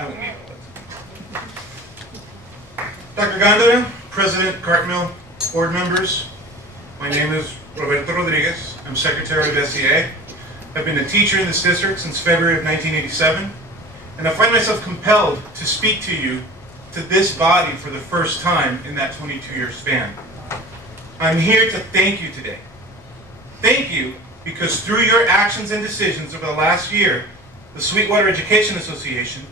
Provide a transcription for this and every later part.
I won't need all that. Dr. Gondara, President, Cartmill, board members, my name is Roberto Rodriguez. I'm Secretary of SEA. I've been a teacher in this district since February of 1987, and I find myself compelled to speak to you, to this body, for the first time in that 22-year span. I'm here to thank you today. Thank you because through your actions and decisions over the last year, the Sweetwater Education Association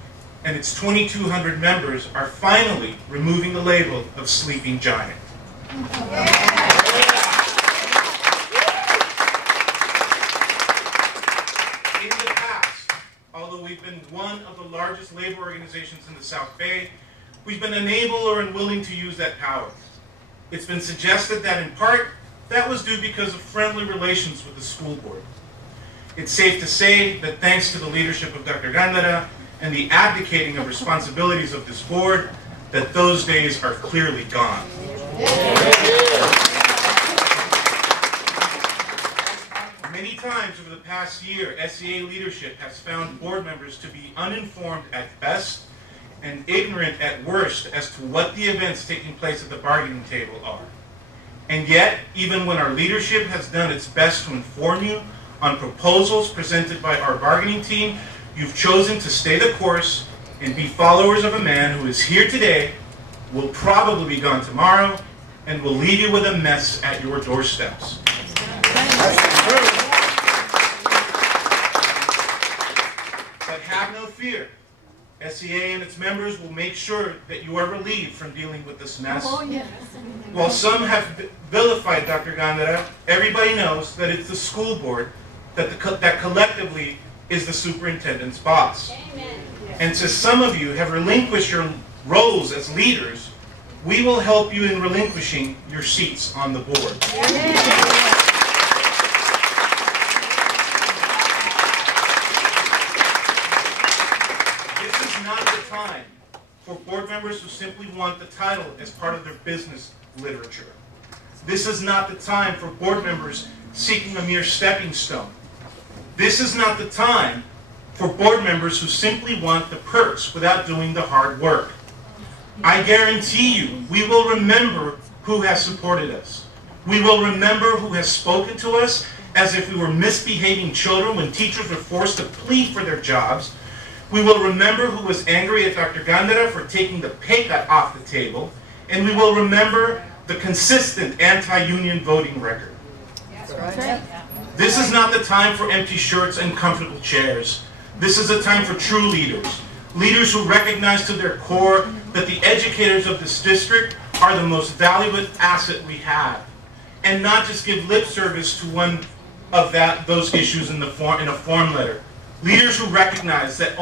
and its 2,200 members are finally removing the label of sleeping giant. In the past, although we've been one of the largest labor organizations in the South Bay, we've been unable or unwilling to use that power. It's been suggested that in part, that was due because of friendly relations with the school board. It's safe to say that thanks to the leadership of Dr. Gondara and the abdicating of responsibilities of this board, that those days are clearly gone. Many times over the past year, SEA leadership has found board members to be uninformed at best and ignorant at worst as to what the events taking place at the bargaining table are. And yet, even when our leadership has done its best to inform you on proposals presented by our bargaining team, you've chosen to stay the course and be followers of a man who is here today, will probably be gone tomorrow, and will leave you with a mess at your doorsteps. But have no fear. SEA and its members will make sure that you are relieved from dealing with this mess. Oh, yes. While some have vilified Dr. Gondara, everybody knows that it's the school board that collectively is the superintendent's boss. Amen. And since some of you have relinquished your roles as leaders, we will help you in relinquishing your seats on the board. Amen. For board members who simply want the title as part of their business literature. This is not the time for board members seeking a mere stepping stone. This is not the time for board members who simply want the perks without doing the hard work. I guarantee you, we will remember who has supported us. We will remember who has spoken to us as if we were misbehaving children when teachers were forced to plead for their jobs. We will remember who was angry at Dr. Gondara for taking the pay cut off the table, and we will remember the consistent anti-union voting record. That's right. This is not the time for empty shirts and comfortable chairs. This is a time for true leaders. Leaders who recognize to their core that the educators of this district are the most valuable asset we have, and not just give lip service to one of those issues in a form letter. Leaders who recognize that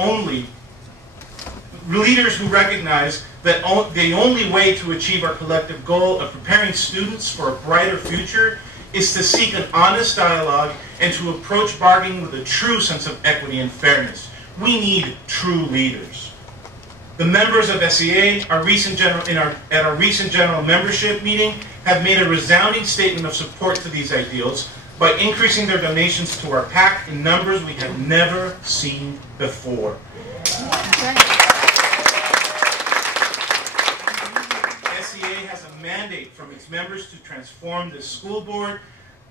the only way to achieve our collective goal of preparing students for a brighter future is to seek an honest dialogue and to approach bargaining with a true sense of equity and fairness. We need true leaders. The members of SEA, at our recent general membership meeting, have made a resounding statement of support to these ideals by increasing their donations to our PAC in numbers we have never seen before. SEA has a mandate from its members to transform the school board.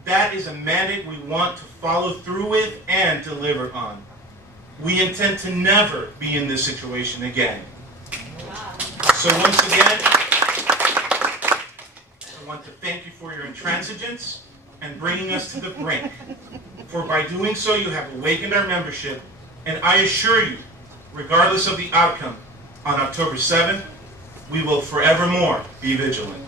That is a mandate we want to follow through with and deliver on. We intend to never be in this situation again. So once again, I want to thank you for your intransigence and bringing us to the brink. For by doing so, you have awakened our membership, and I assure you, regardless of the outcome, on October 7th, we will forevermore be vigilant.